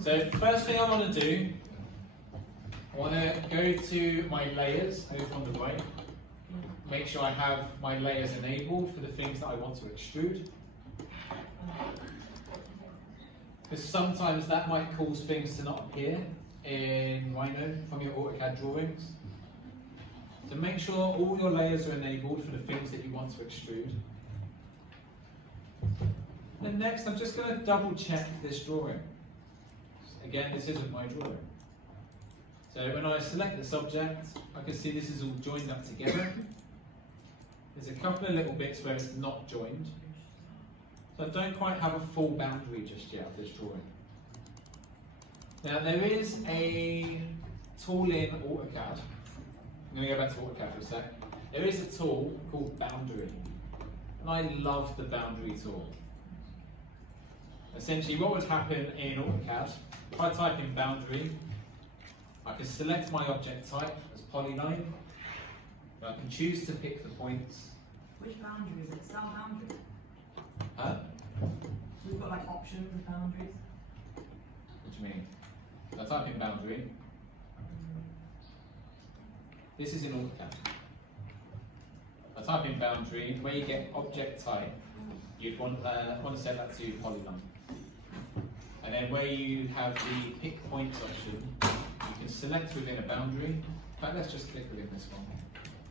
So first thing I want to do, I want to go to my layers over on the right. Make sure I have my layers enabled for the things that I want to extrude. Because sometimes that might cause things to not appear in Rhino from your AutoCAD drawings. So make sure all your layers are enabled for the things that you want to extrude. And next I'm just going to double check this drawing. Again, this isn't my drawing. So when I select this object, I can see this is all joined up together. There's a couple of little bits where it's not joined. So I don't quite have a full boundary just yet of this drawing. Now there is a tool in AutoCAD. I'm going to go back to AutoCAD for a sec. There is a tool called Boundary. And I love the Boundary tool. Essentially what would happen in AutoCAD, if I type in boundary, I can select my object type as polyline. I can choose to pick the points. Which boundary is it? Cell boundary? Huh? We've got like options of boundaries. What do you mean? I type in boundary. This is in AutoCAD. I type in boundary, where you get object type, you'd want to set that to polyline. And then where you have the pick points option, you can select within a boundary. In fact, let's just click within this one.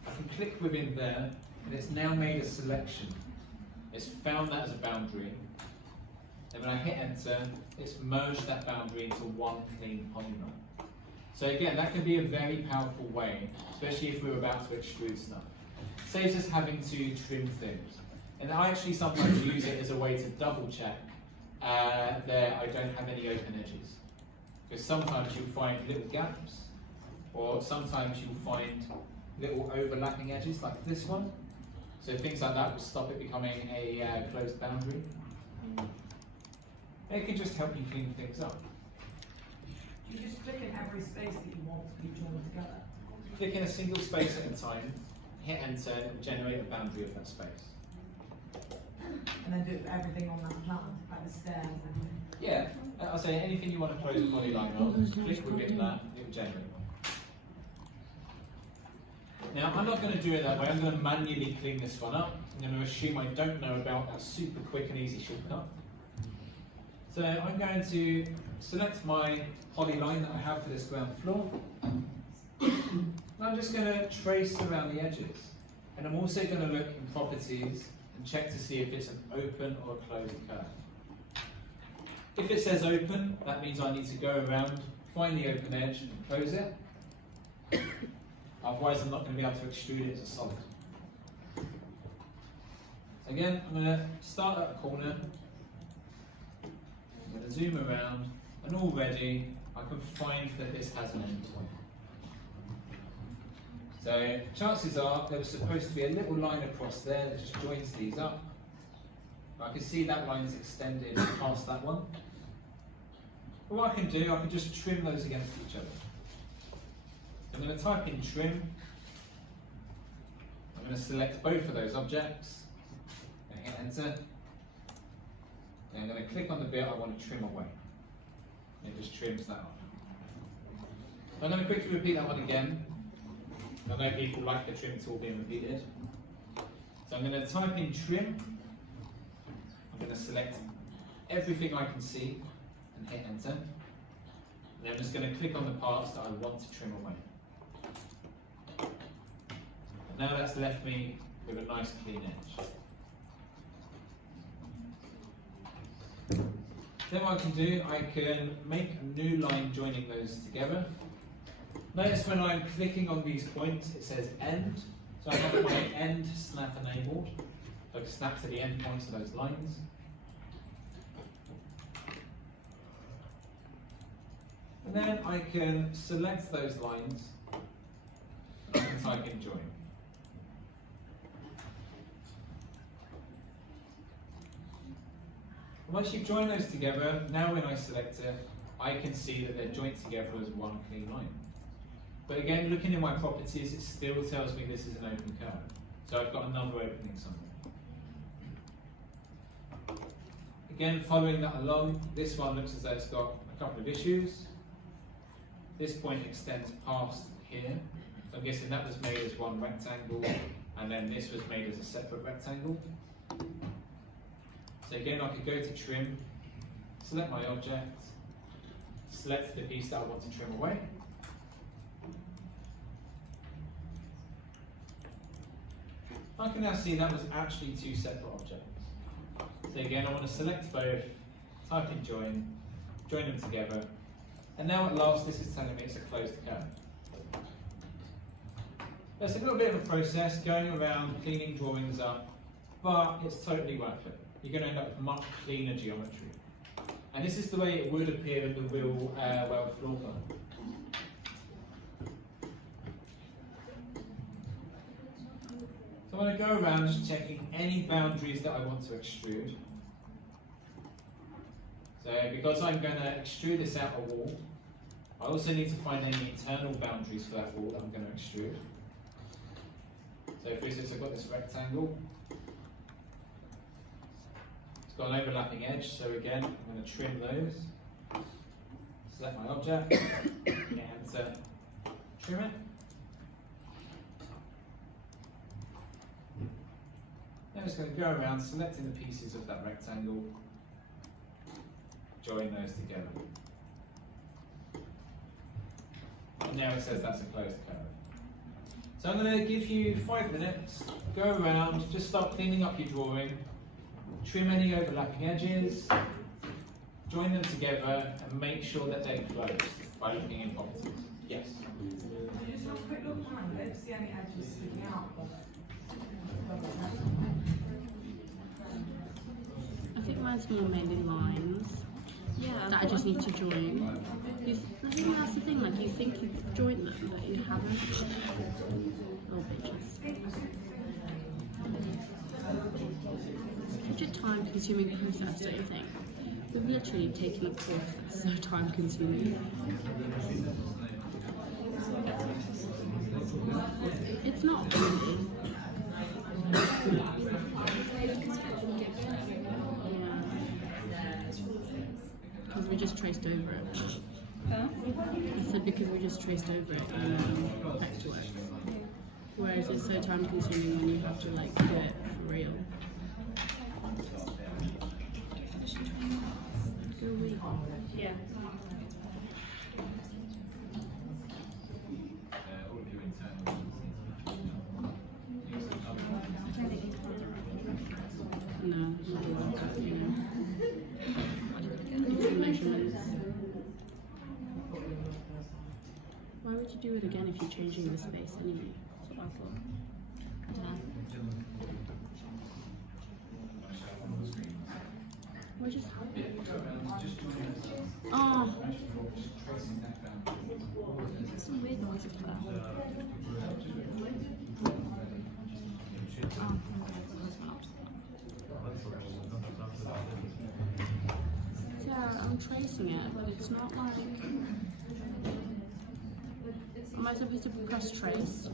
I can click within there, and it's now made a selection. It's found that as a boundary. And when I hit enter, it's merged that boundary into one clean polygon. So again, that can be a very powerful way, especially if we're about to extrude stuff. Saves us having to trim things. And I actually sometimes use it as a way to double check that I don't have any open edges. Because sometimes you'll find little gaps, or sometimes you'll find little overlapping edges like this one. So things like that will stop it becoming a closed boundary. It can just help you clean things up. You just click in every space that you want to be joined together. Click in a single space at a time, hit enter, and it will generate a boundary of that space. And then do it for everything on that plan, like the stairs and... Yeah, I'll say anything you want to close a polyline of, click within that, it will generate one. Now, I'm not going to do it that way. I'm going to manually clean this one up. I'm going to assume I don't know about that super quick and easy shortcut. So I'm going to select my polyline that I have for this ground floor. And I'm just going to trace around the edges. And I'm also going to look in properties and check to see if it's an open or a closed curve. If it says open, that means I need to go around, find the open edge and close it. Otherwise I'm not going to be able to extrude it as a solid. Again, I'm going to start at the corner. I'm going to zoom around, and already I can find that this has an end point. So chances are there was supposed to be a little line across there that just joins these up. I can see that line is extended past that one. But what I can do, I can just trim those against each other. I'm going to type in trim. I'm going to select both of those objects and hit enter. And I'm going to click on the bit I want to trim away. And it just trims that off. I'm going to quickly repeat that one again. I know people like the trim tool being repeated. So I'm going to type in trim. I'm going to select everything I can see and hit enter. And then I'm just going to click on the parts that I want to trim away. And now that's left me with a nice clean edge. Then what I can do, I can make a new line joining those together. Notice when I'm clicking on these points, it says end. So I have my end snap enabled. So I can snap to the end points of those lines. And then I can select those lines and I can type in join. Once you've joined those together, now when I select it, I can see that they're joined together as one clean line. But again, looking in my properties, it still tells me this is an open curve. So I've got another opening somewhere. Again, following that along, this one looks as though it's got a couple of issues. This point extends past here. So I'm guessing that was made as one rectangle, and then this was made as a separate rectangle. So again, I could go to trim, select my object, select the piece that I want to trim away. I can now see that was actually two separate objects. So again, I want to select both, type in join them together, and now at last this is telling me it's a closed curve. It's a little bit of a process going around cleaning drawings up, but it's totally worth it. You're going to end up with much cleaner geometry. And this is the way it would appear in the real world floor plan. So I'm going to go around just checking any boundaries that I want to extrude. So because I'm going to extrude this outer wall, I also need to find any internal boundaries for that wall that I'm going to extrude. So for instance, I've got this rectangle. It's got an overlapping edge, so again, I'm going to trim those. Select my object, and trim it. Now I'm just going to go around selecting the pieces of that rectangle, join those together. And now it says that's a closed curve. So I'm going to give you 5 minutes, go around, just start cleaning up your drawing, trim any overlapping edges, join them together and make sure that they're closed by looking in properties. Yes? Just have a quick look behind, I don't see any edges sticking out. I think mine's more mainly lines that I just need to join. I think that's the thing, like you think you've joined them, but you haven't. Oh, bitches. Such a time-consuming process, don't you think? We've literally taken a course that's so time-consuming. It's not really. Because we just traced over it. Huh? I said because we just traced over it in Vectorworks. Whereas it's so time consuming when you have to like do it for real. Go we? Yeah. No, not like that, you know. It's the measurements. Why would you do it again if you're changing the space anyway? That's what I thought. I don't know. What just happened? Oh! Some weird noises there. Oh, yeah, I'm tracing it, but it's not like... Am I supposed to press trace?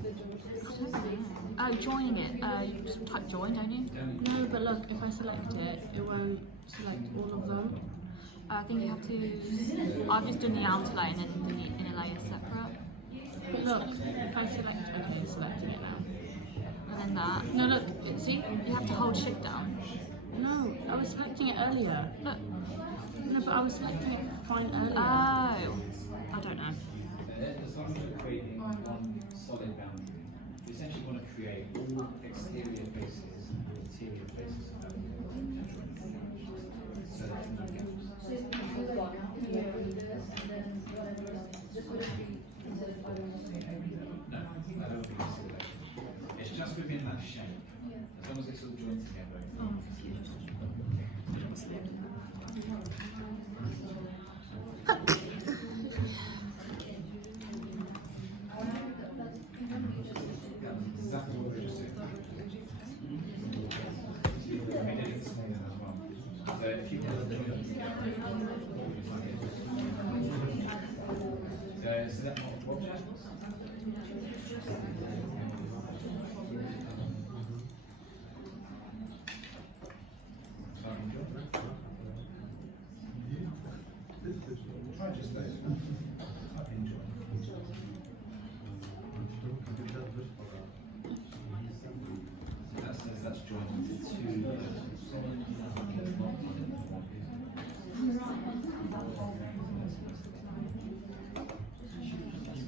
Joining it, you just type join, don't you? No, but look, if I select it, it won't select all of them. I think you have to. I've just done the outer layer and then the inner layer separate. But look, if I select, okay, selecting it now. And then that. No, look, See? You have to hold shift down. no, I was selecting it earlier. Look. No, but I was selecting it fine earlier. Oh. I don't know. As long as you're creating one solid boundary, you essentially want to create all exterior faces and interior faces of that so that you can No, I don't think it's silhouette. It's just within that shape. As long as it's all joined together. Exactly what we just did. We did it this morning as well. So if you want to join them together, select multiple objects. That's joined into two.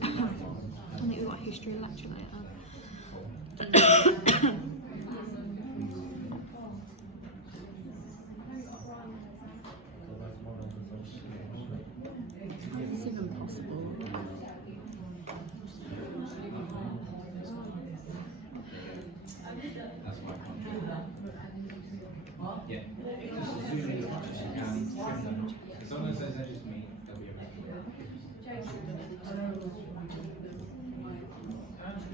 I think we've got a history lecture later. It's even possible. That's my control. Yeah. Just zoom in as much as you can, trim them. As long as those edges meet, they'll be okay.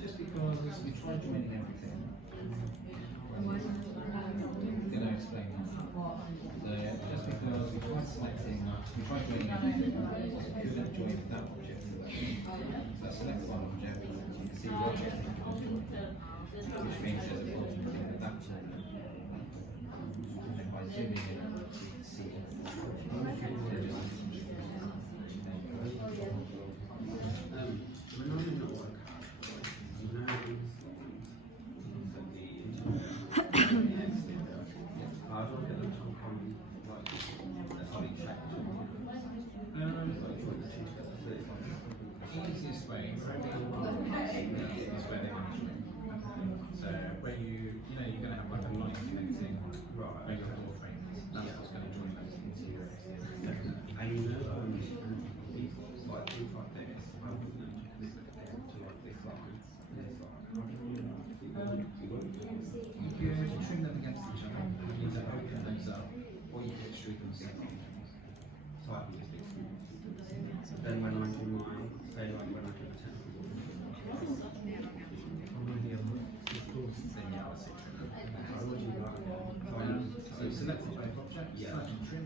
Just because we try joining everything. I'm going to explain that. So just because we try selecting, we try joining everything, we couldn't join that object. So select one object, you can see the object which means there's a problem with that channel. And then by zooming in, you can see easiest way is where they're going to join. So where you know you're going to have like a line connecting where your door frame is. That's what's going to join those interior you could trim them against each other, either open those up or you could extrude them separately. So I can just extrude. So then when I do my, say like when I do the temple, Then yeah, I would say trim them. So select both objects, select and trim.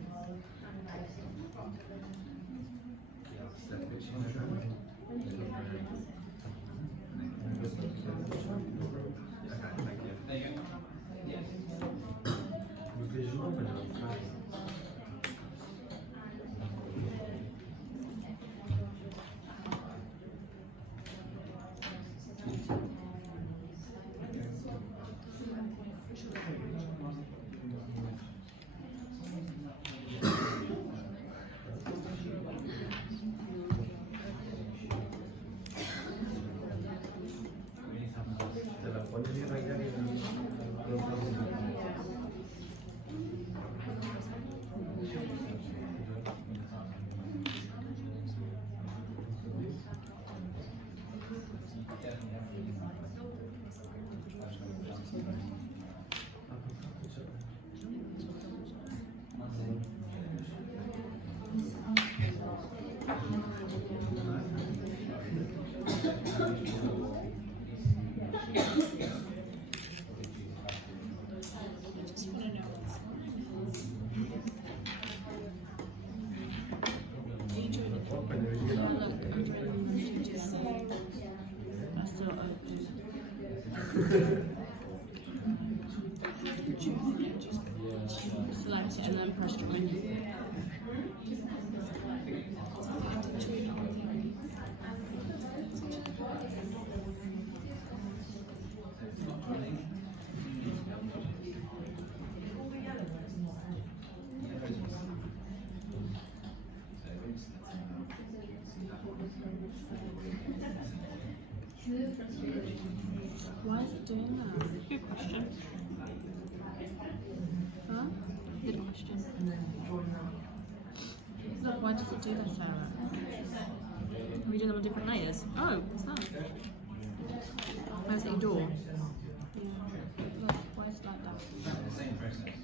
Select which one trim. okay, thank you. There you go. Yes. Visual open up. Select it and then press join. Why is it doing that? Good question. Huh? Good question. And then join that. Why does it do that, Sarah? Are we doing them on different layers? Oh, what's that? Where's the door? Yeah. Look, why is it like that? The same process.